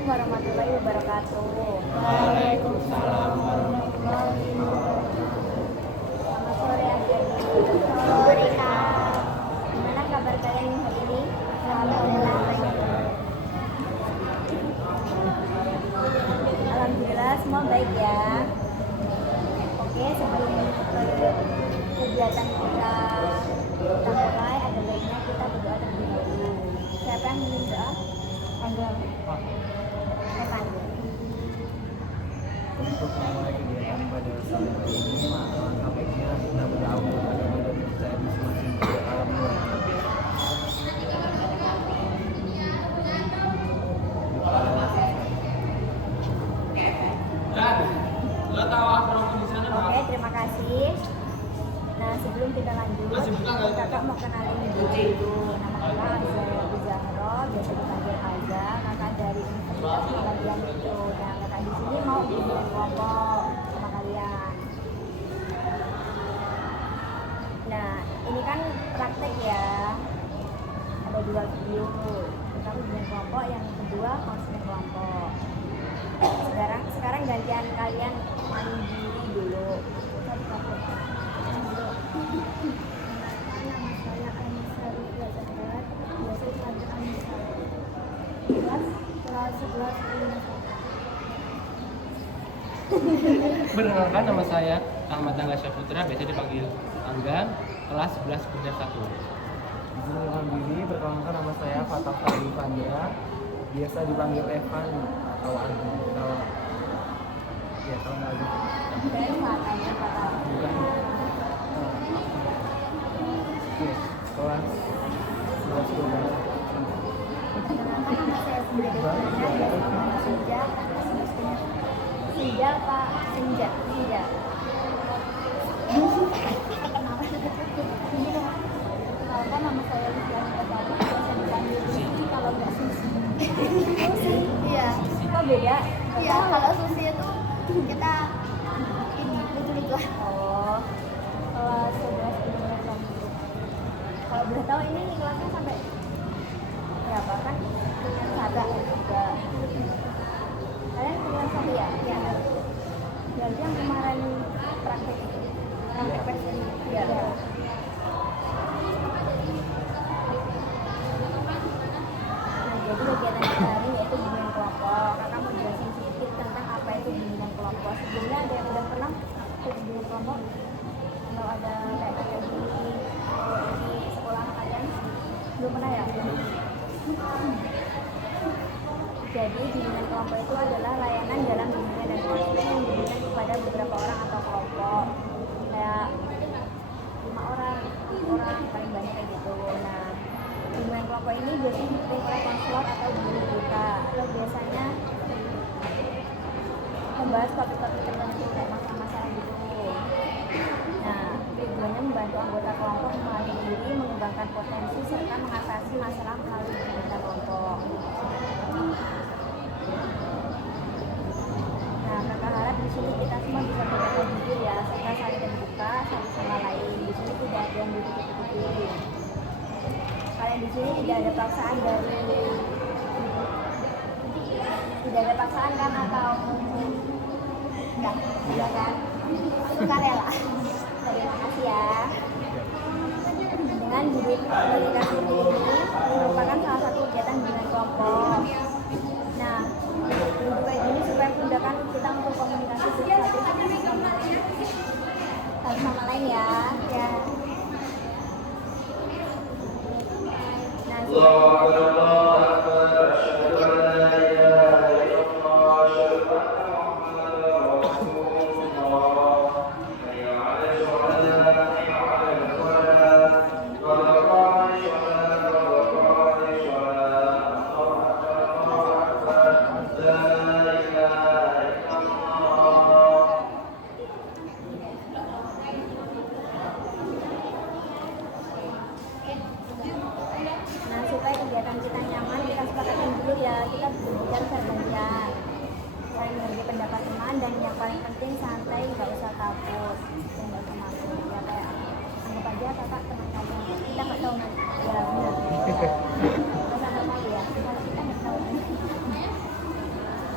Assalamualaikum warahmatullahi wabarakatuh. Waalaikumsalam warahmatullahi wabarakatuh. Selamat sore adik-adik. Sore Kak. Gimana kabar kalian hari ini? Alhamdulillah baik. Alhamdulillah semua baik ya. Oke, sebelum kegiatan kita mulai, ada baiknya kita berdoa terlebih dahulu. Siapa yang ingin doa? Angga. Evan. Untuk memulai kegiatan pada sore hari ini, maka baiknya kita berdoa kepada Allah kita masing-masing berdoa Oke, terima kasih. Nah, sebelum kita lanjut, kakak mau kenalin dulu. Nama kakak Azza Zahro, biasa dipanggil Azza. Kakak dari Universitas Muhammadiyah itu. Nah, kakak di sini mau bikin kelompok sama kalian. Nah, ini kan praktek ya. Ada 2 video. Pertama bikin kelompok, yang kedua konseling kelompok. Sekarang gantian kalian mandiri dulu. Nama saya Anissa Rufia Zahrat, biasa dipanggil Anissa. Kelas 11 Perkenalkan, nama saya Ahmad Angga Syaputra, biasa dipanggil Angga, kelas 11 Bidang 1. Izin diri, perkenalkan nama saya Fatah Fadli Fandra, biasa dipanggil Evan atau Ardi. Tahu nggak Ardi? Saya matanya patah. Bukan. Oke, kelas 11 Perkenalkan, nama saya Senja Desmana, biasa dipanggil Senja. Senja Pak Senja. Perkenalkan, nama saya Luciana Kasari, biasa dipanggil Susi kalau nggak Susi. Susi. Iya. Kok beda? Iya, kalau Susi itu kita ini lucu-lucu. Oh, kelas 11 benar kamu. Kalau boleh tahu ini kelasnya sampai berapa kan? Satu juga. Kalian kelas 1 ya? Iya. Berarti yang kemarin praktek PSN ya. Nah, jadi kegiatan kita hari ini yaitu bimbingan kelompok. Kakak mau jelasin sedikit tentang apa itu bimbingan kelompok. Sebelumnya ada yang udah pernah ikut bimbingan kelompok? Kalau ada kayak di sekolah kalian belum pernah ya? Jadi bimbingan kelompok itu adalah layanan dalam bimbingan dan konseling yang diberikan kepada beberapa orang atau kelompok, kayak 5 orang, 10 orang, paling banyak kayak gitu. Nah, bimbingan kelompok ini biasanya dipimpin oleh konselor atau guru kita, atau biasanya membahas topik-topik tertentu kayak masalah-masalah gitu. Nah, tujuannya membantu anggota kelompok memahami diri, mengembangkan potensi, serta mengatasi masalah melalui bimbingan kelompok. Nah, kakak harap di sini kita semua bisa berkata jujur ya, serta saling terbuka satu sama lain. Di sini tidak ada yang ditutup-tutupin. Kalian di sini tidak ada paksaan tidak ada paksaan kan, atau enggak, iya kan? Sukarela. Terima kasih ya. Dengan diri komunikasi ini merupakan salah satu kegiatan bimbingan kelompok. Nah, duduk kayak gini supaya memudahkan kita untuk komunikasi satu sama lain ya. Ya. Nah,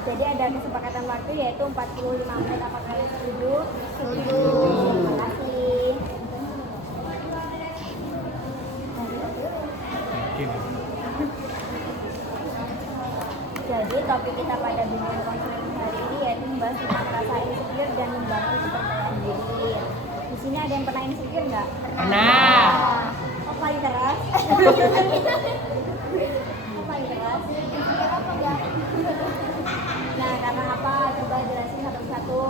Jadi ada kesepakatan waktu yaitu 45 menit. Apa kalian setuju? Setuju. Terima kasih. Jadi topik kita pada bimbingan konseling hari ini yaitu membahas tentang rasa insecure dan membangun kepercayaan diri. Di sini ada yang pernah insecure nggak? Pernah. Oh paling keras. Oh paling keras. Insecure apa enggak? Nah karena apa? Coba jelasin satu-satu.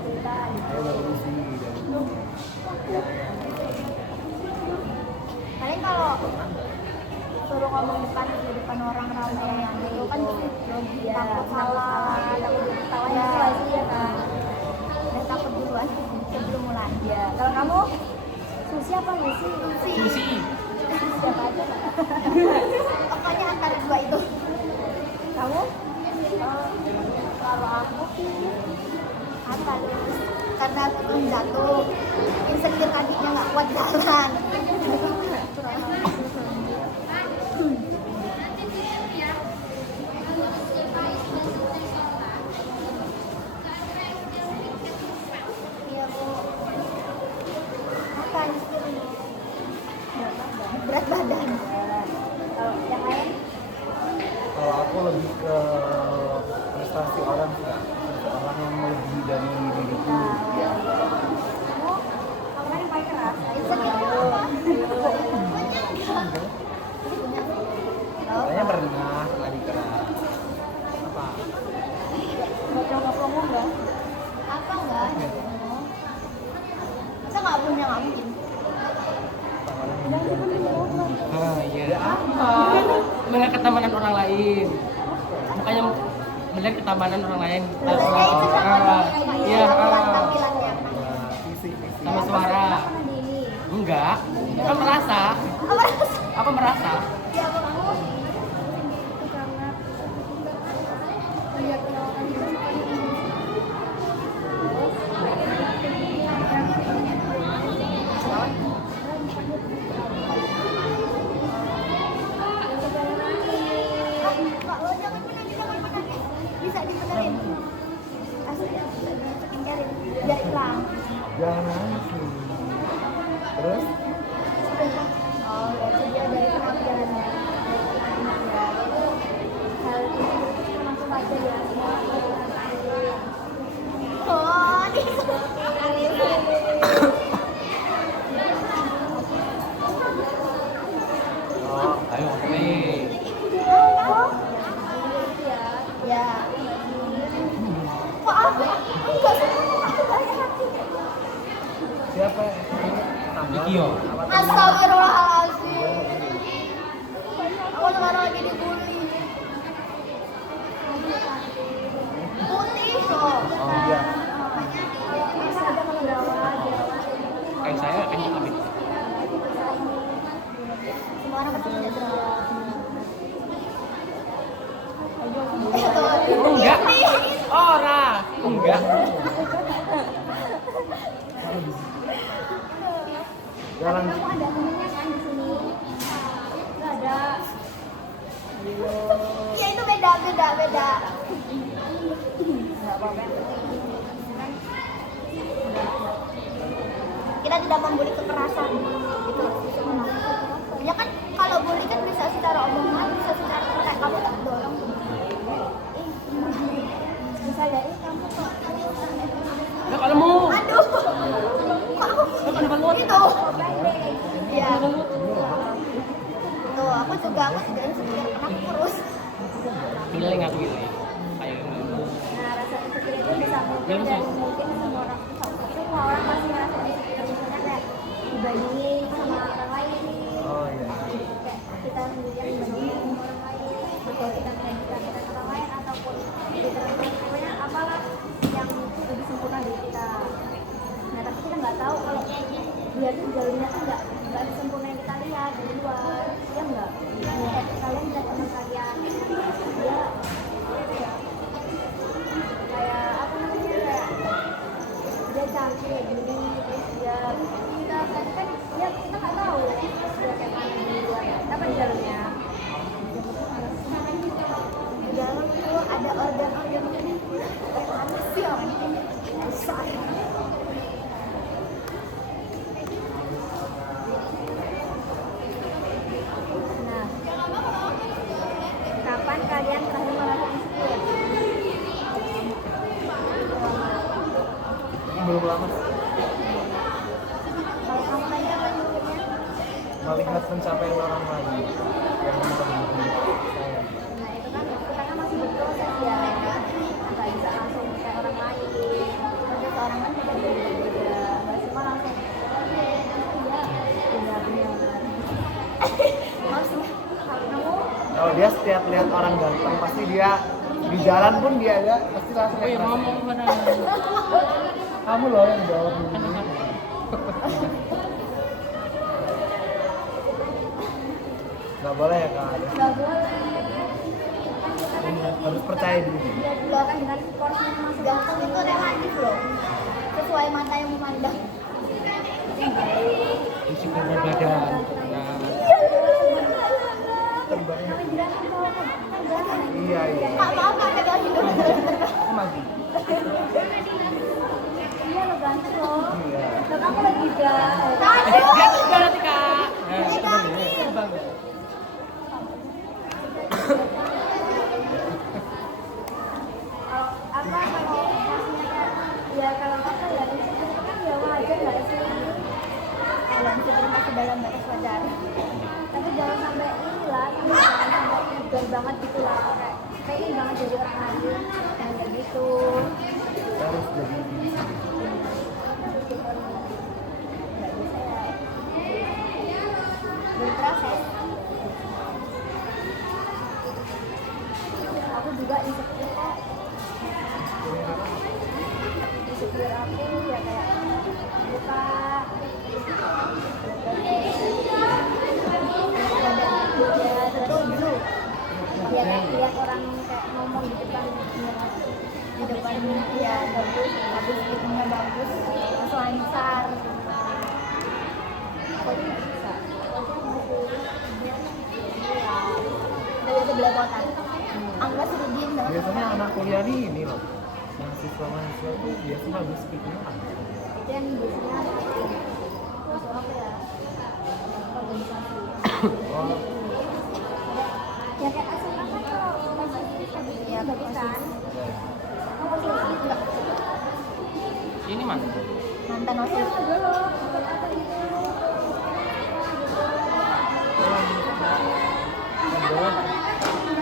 Cerita. Saya baru sih Paling kalau suruh ngomong di depan orang ramai yang itu kan Ya, takut salah, takut ketahuan itu aja ya kan. dan takut duluan sebelum mulai. Ya, kalau kamu Susi apa Susi? Susi. Siapa aja Kak? Pokoknya antara dua itu. Kamu? Kalau aku sih apa lulus karena belum jatuh, insecure kakinya nggak kuat jalan. Iya bu. Makan berat badan. Kalau yang lain? Kalau aku lebih ke prestasi orang sih, Kak. Orang yang lebih dari diriku. Ya. Kamu kemarin paling keras. Insecure apa? Kayaknya pernah lagi keras. Apa? Nggak ngomong nggak? Apa enggak? Masa nggak punya, nggak mungkin. Ah iya. Apa? Melihat ketamanan orang lain. Bukannya melihat ketamanan orang lain. Ya itu sama Iya. tampilannya. Fisik. Sama suara. Pernah di ini. Enggak. Apa merasa? Apa? Apa merasa? Ya kamu Itu karena lihat orang itu Pak, lo jangan menangis. Bisa dibenerin. Asli, biarin, biar hilang. Jangan nangis nih. Terus? oh berarti dia dari penampilannya. Hal itu langsung aja ya semua. Oh, Oh, Ayo, oke. ya. Kok aku? Enggak sih, aku banyak hati. siapa? Tanggal? Yukio. Apa teman? Astagfirullahaladzim. Aku sekarang lagi dibully. Bully kok. Oh, iya. Bisa ada kalau Jawa. Kayak saya kan lebih. Semua orang pasti punya drama. Enggak. Ora. Enggak. Jalan. Kamu ada temennya kan di sini? Nggak ada. Ya itu beda. Nggak apa-apa yang penting. Kita tidak membuli kekerasan gitu. Ya kan kalau bully kan bisa secara omongan, bisa secara kayak kamu tak dorong. Bisa jadi kamu kok. Nah, kalau mau. Aduh. Nah, kalau mau. Itu. Ya. Tuh, aku juga insecure karena aku kurus. Feeling aku gitu. Kayak Nah, rasa insecure itu bisa muncul dan mungkin semua orang pasti ngerasa insecure. Misalnya kayak dibandingin sama orang lain. Oh iya. Kayak kita sendiri yang dibandingin sama orang lain. Atau kita mengajukan kita ke orang lain ataupun pokoknya apalah yang lebih sempurna dari kita. Nah, tapi kita nggak tahu kalau dia tuh jalurnya tuh nggak sempurna yang kita lihat dari luar. Ya nggak? Kayak kalian lihat teman kalian dia kayak apa namanya kayak dia cantik kayak gini terus dia kita kan ya kita nggak tahu dia kayak mana di luar apa di dalamnya Di dalam tuh ada organ pencapaian orang lain yang melebihi saya. Nah itu kan kita kan masih berproses ya, nggak bisa langsung kayak orang lain. Terus orang kan juga beda-beda, nggak semua langsung iya benar. Maksudnya kamu Kalau dia setiap lihat orang ganteng pasti dia di jalan pun dia ya pasti langsung Oh iya, merasa, ngomong benar. kamu loh yang jawab ini. Nggak boleh ya kak, nggak boleh. harus percaya diri. Dia dulu kan dengan porsinya masih Ganteng itu relatif loh, sesuai mata yang memandang. Isi berat badan. Nah, Terbangnya. kan Iya iya. Kak maaf kak pegang hidung. Aku maju. iya lo ganteng loh. Iya. Dan aku lagi gak dia terbang nanti kak. Nah, terbang ya. Terbang ya. kalau apa kalau maksudnya kayak ya kalau apa ya insecure itu kan ya wajar nggak sih Kalau insecure masih dalam batas wajar. tapi jangan sampai inilah jangan sampai edan banget gitu lah kayak pengen banget jadi orang lain jangan kayak gitu. Kita harus jadi diri sendiri. Meskipun nggak bisa ya berproses. Aku juga insecure kok. Insecure aku ya kayak buka ya setuju ya kayak lihat orang kayak ngomong di depan ya bagus habis hidungnya bagus terus lancar kok itu nggak bisa Dari sebelah kota. Angga Surudin dong. Biasanya anak kuliah ini loh, mahasiswa itu biasanya habis speaking up. itu yang biasanya masuk apa ya organisasi Oh, ya kayak SMA kan kalau masih ya bagus kan oh posisi enggak Ini mana? Mantan osis. dulu ikut apa gitu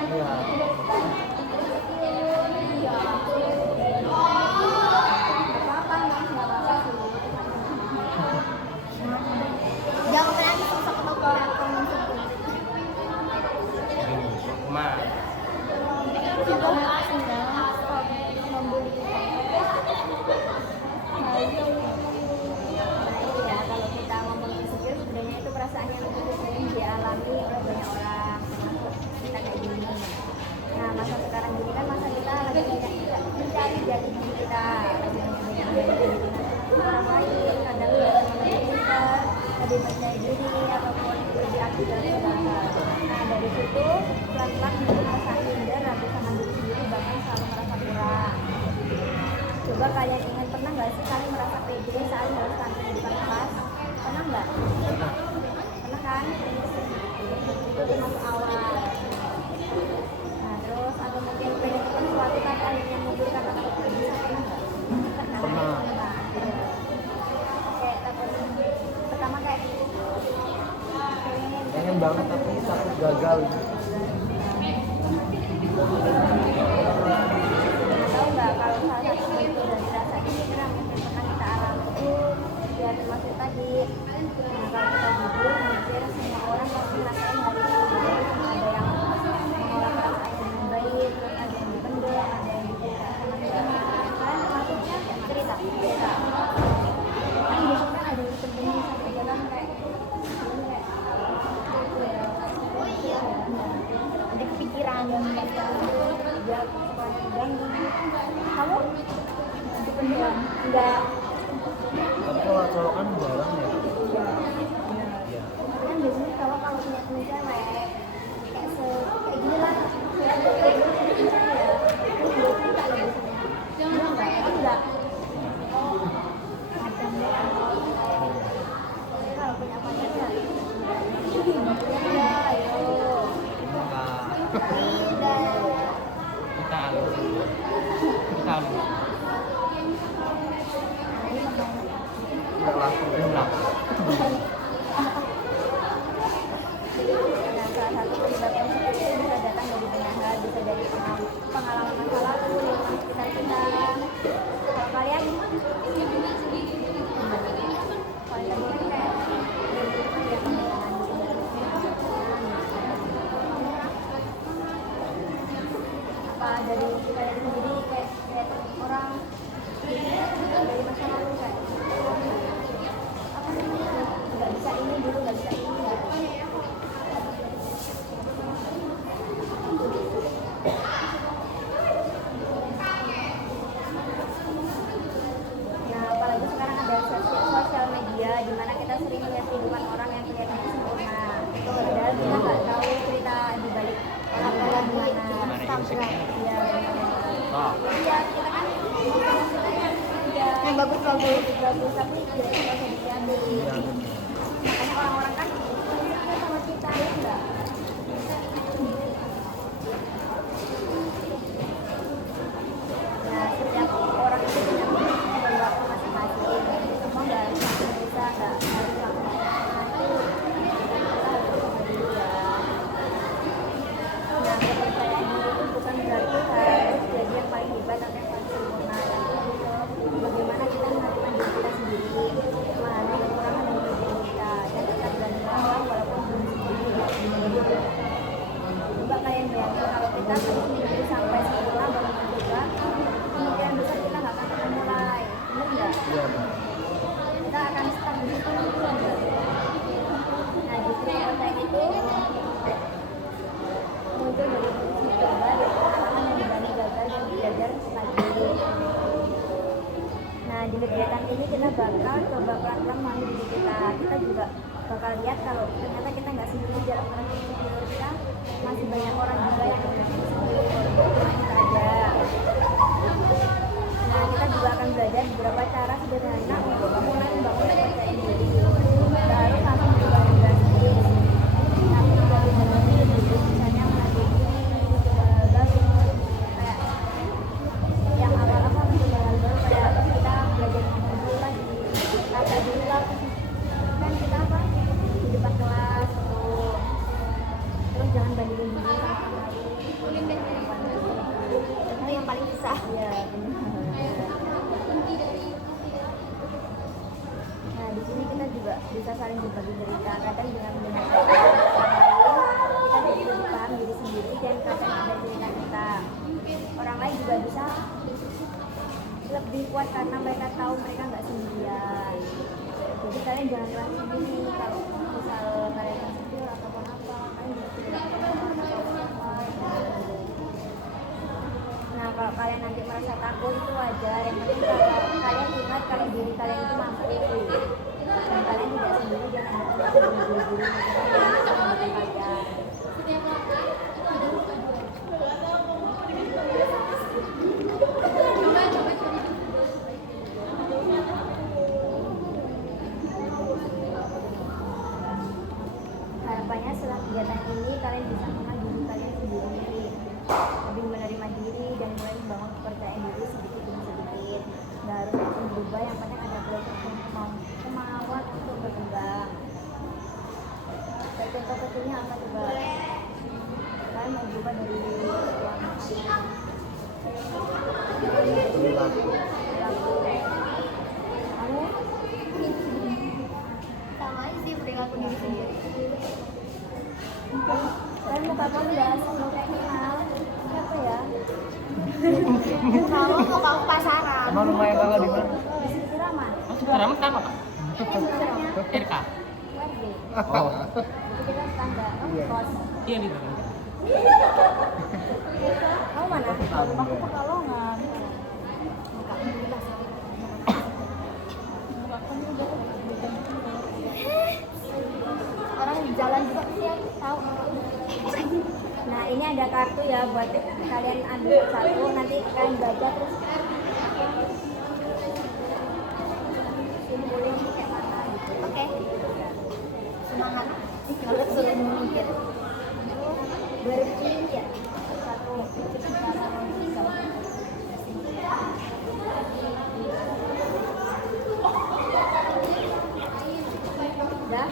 iya. Jangan menangis sosok tokoh yang kamu sebut. Ma. juga aslinya membuli ya kalau kita ngomong insecure sebenarnya itu perasaan yang sering dialami oleh banyak orang termasuk kita kayak gini. Nah masa sekarang ini kan masa kita lagi mencari jati diri kita, lagi mencari orang lain, kadang lebih pintar, lebih percaya diri ataupun lebih aktif dalam usaha. Nah dari situ pelan-pelan menjadi perasaan minder, ragu sama diri sendiri, bahkan selalu merasa kurang. Coba kalian ingat pernah nggak sih kalian merasa pede saat harus tampil di depan kelas? Pernah nggak? Pernah kan? Itu termasuk awal. Nah terus atau mungkin pengen ikut suatu kata yang mengundurkan atau tidak bisa pernah nggak? Pernah. Kayak takut pertama kayak Pengen banget tapi takut gagal. tahu nggak kalau salah satu bentuk dari rasa ini yang mungkin pernah kita alami itu ya termasuk tadi. Nah kalau kita jujur mikir semua orang pasti ngerasain hal itu. Ada yang mengolah perasaan dengan baik, terus ada yang dipendam, ada yang dipendam sama teman. Kan maksudnya cerita. Kan biasanya ada yang dipendam sampai jalan kayak Oh iya. Ada kepikiran dan dia sekolahnya diganggu. Kamu dipendam? Enggak. Tapi kalau cowok kan jarang ya. Iya. Tapi kan biasanya kalau punya temen cewek kayak kayak gini lah kayak gini ya terus dia cerita lah biasanya enggak itu enggak kadang deh tapi kalau punya pacar ya punya ayo Enggak. tidak. Kita halus. Kita halus. Enggak laku. Belum lah. kayak sendiri kayak orang dari masa lalu kayak apa namanya nggak bisa ini dulu nggak bisa ini gitu. Nah apalagi sekarang ada sosial media di mana kita sering lihat kehidupan orang yang kelihatannya sempurna. Padahal kita nggak tahu cerita di balik orang gimana. Instagram Iya. Nah, Iya kita kan yang bagus-bagus. bagus tapi tidak bisa diambil. ya benar. Makanya orang-orang kan suka sama kita ya enggak. Nah setiap orang itu punya perilaku masing-masing. Semua nggak harus langsung bisa nggak harus langsung nanti kita harus sama juga. Nah kepercayaan diri itu bukan berarti harus jadi yang paling hebat atau yang paling sempurna. Tapi bagaimana kita menerima diri kita sendiri, memahami kekurangan dan kelebihan kita, dan tetap berani melangkah walaupun belum sendiri. Coba kalian bayangin kalau kita terus mengikuti sampai sempurna baru mencoba, kemungkinan besar kita nggak akan pernah mulai, benar nggak? Iya benar. Kita akan stuck di situ aja. Nah justru kepercayaan itu muncul dari mencoba, dari pengalaman yang berani gagal dan belajar lagi. Nah di kegiatan ini kita bakal coba pelan-pelan memahami diri kita. Kita juga bakal lihat kalau ternyata kita nggak sendiri dalam proses video kita, masih banyak orang juga yang sendiri walaupun kita aja. Nah kita juga akan belajar beberapa cara sederhana untuk memulai membangun kepercayaan diri. Nggak harus langsung berubah drastis, tapi juga dijalani dulu, misalnya melatih diri, mencoba hal baru, kayak yang awal-awal mencoba hal baru kayak kita belajar ngomong dulu lagi, kata dulu lah kan kita apa di depan kelas tuh, terus jangan bandingin diri sama orang lain, Itu yang paling susah. iya benar. Nah di sini kita juga bisa saling berbagi cerita, kadang dengan mendengarkan orang lain kita jadi lebih paham diri sendiri dan kadang ada cerita kita. Orang lain juga bisa lebih kuat karena mereka tahu mereka nggak sendirian. Jadi kalian jangan merasa sendiri kalau misal kalian insecure ataupun apa, kalian bisa cerita sama Nah kalau kalian nanti merasa takut itu wajar. Yang penting kalau kalian ingat kalau diri kalian itu mampu dan kalian tidak sendiri dan ada guru-guru kalian. Harapannya setelah kegiatan ini kalian bisa mengenal diri kalian sendiri, lebih menerima diri dan mulai membangun kepercayaan diri sedikit demi sedikit. Nggak harus langsung berubah, yang penting ada proses kemauan untuk berkembang. Kayak contoh kecilnya apa coba? Kalian mau berubah dari Perilaku. kamu Sama aja sih perilaku diri sendiri. kan muka kamu udah asing lo kayak kenal siapa ya? Kamu mau kamu pasaran. Emang rumahnya kakak di mana? Di sini Raman. Oh, sekarang sama kak? Sebenarnya RK? WD. Oh, Itu kita tetangga, Iya. kos. Iya di dalam. Kamu mana? Pekalongan. Aku Pekalongan. Orang di jalan juga sih tahu. Nah ini ada kartu ya buat kalian ambil satu, nanti kalian baca terus simpulin kayak mana gitu. Oke. Semangat. Kalau suruh mikir. Berarti ya satu cara bisa. Udah?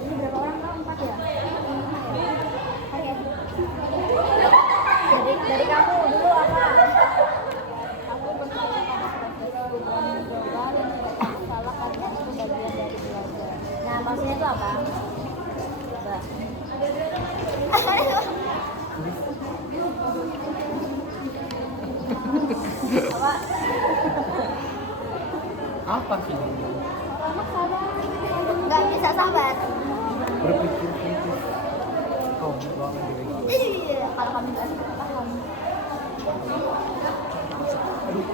Ini berapa orang kau? 4 ya? 5 ya? Oke. Dari kamu dulu apa? Aku percaya pada proses perubahan mencoba dan tidak takut salah karena itu bagian dari belajar. Nah maksudnya itu apa? Coba. Apa? Apa sih? Lama sabar. Nggak bisa sabar. Berpikir kritis. Oh, banget diri. Iya. Kalau kami nggak suka paham. Apa loh? Tuh.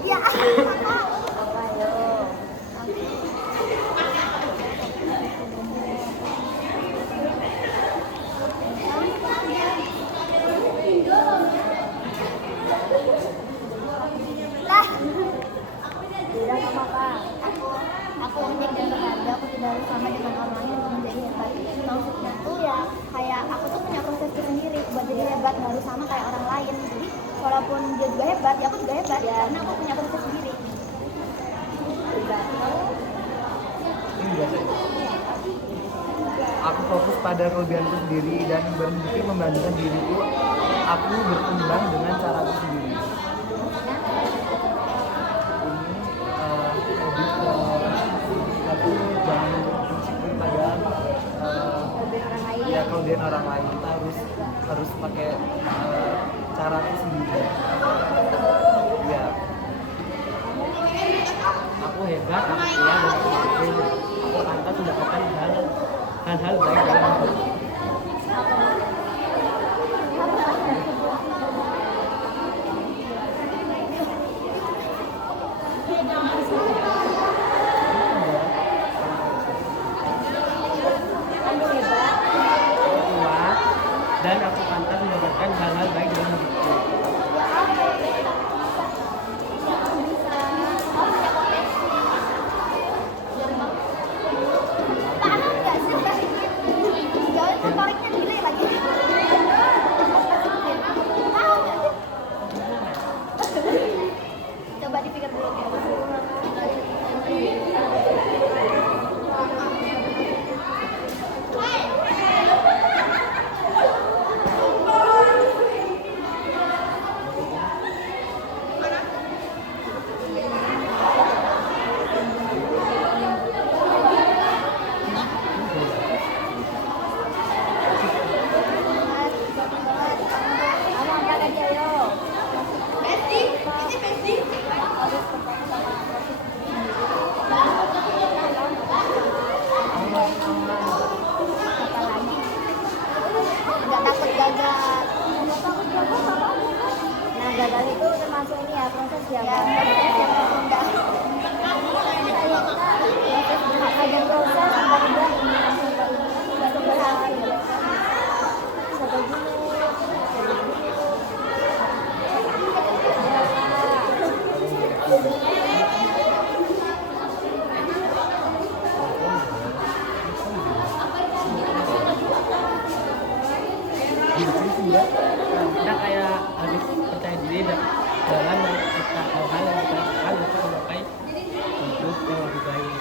Ya. Apa yo? Lah. Beda sama apa? Aku unik dan berharga, aku tidak harus sama dengan orang lain untuk menjadi hebat. Maksudnya tuh ya kayak aku tuh punya prosesku sendiri buat jadi hebat, nggak harus sama kayak orang lain. Jadi walaupun dia juga hebat, ya aku juga hebat ya, karena aku punya proses sendiri. Ini biasa. Aku fokus pada kelebihanku sendiri dan berhenti membandingkan diriku. Aku berkembang dengan caraku sendiri. Ini lebih ke aku jangan insecure pada Kelebihan orang lain. ya kelebihan orang lain. Kita harus pakai caraku sendiri. Ya. Aku hebat, aku kuat dan aku mampu. Aku pantas mendapatkan hal-hal baik dalam hidup. Kamu hebat. Aku kuat dan aku pantas mendapatkan hal-hal baik dalam hidupku. Paham nggak sih? Jangan tertariknya delay lagi. Paham nggak sih? Coba dipikir dulu ya. Kamu angkat aja yo. Nggak takut gagal. Nah, gagal itu termasuk ini ya, proses ya. Ya, Kan? proses yang tertunda. Ada proses sampai juga ini langsung berhasil. Sampai dulu. Kita kayak harus percaya diri dan dalam melakukan hal-hal yang kita lakukan untuk memakai hidup yang lebih baik.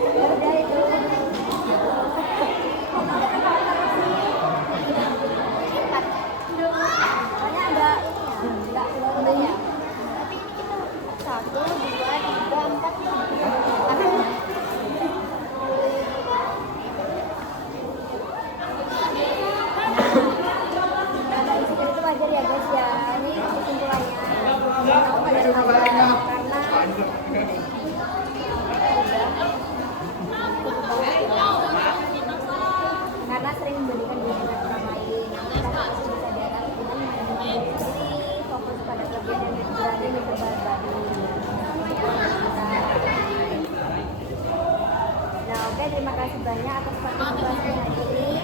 Ya udah itu. Soalnya ada ini ya, enggak udah. Tapi ini kita 1, 2, 3, 4 nih. Nah, dari situ itu wajar ya guys ya. Ini kesimpulannya. Aku pada sabar karena sering membandingkan diri dengan orang lain. Kita harus bisa diatas dengan membandingkan diri sendiri, fokus pada kelebihan dan kekurangan yang terbaru. Nah, oke, terima kasih banyak atas partisipasi hari ini.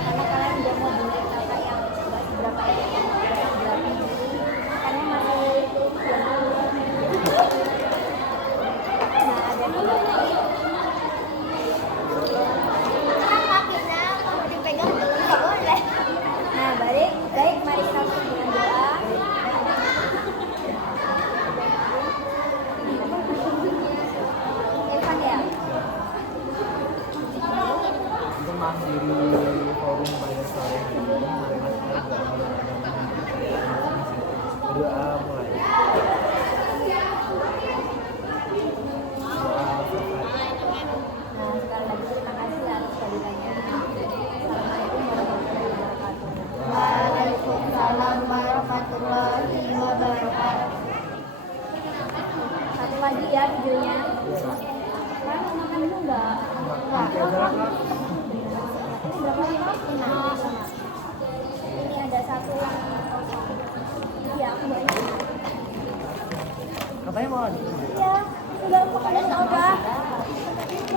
Karena kalian udah mau dengar kakak yang nggak seberapa ini, karena masih nah ada dua lagi. Kakinya kalau dipegang nggak boleh. Nah, baik, mari kita tutup dengan doa. Irfan ya? Untuk Doa mulai. Doa selesai. Nah, sekali lagi terima kasih atas kehadirannya. Assalamualaikum warahmatullahi wabarakatuh. Waalaikumsalam warahmatullahi wabarakatuh. Satu lagi ya videonya. Kalian mau makan dulu nggak? Nanti aja lah, Kak. Ini berapa nih Kak? Ini ada satu yang iya aku banyak. Katanya mau ada. Iya, udah pokoknya udah.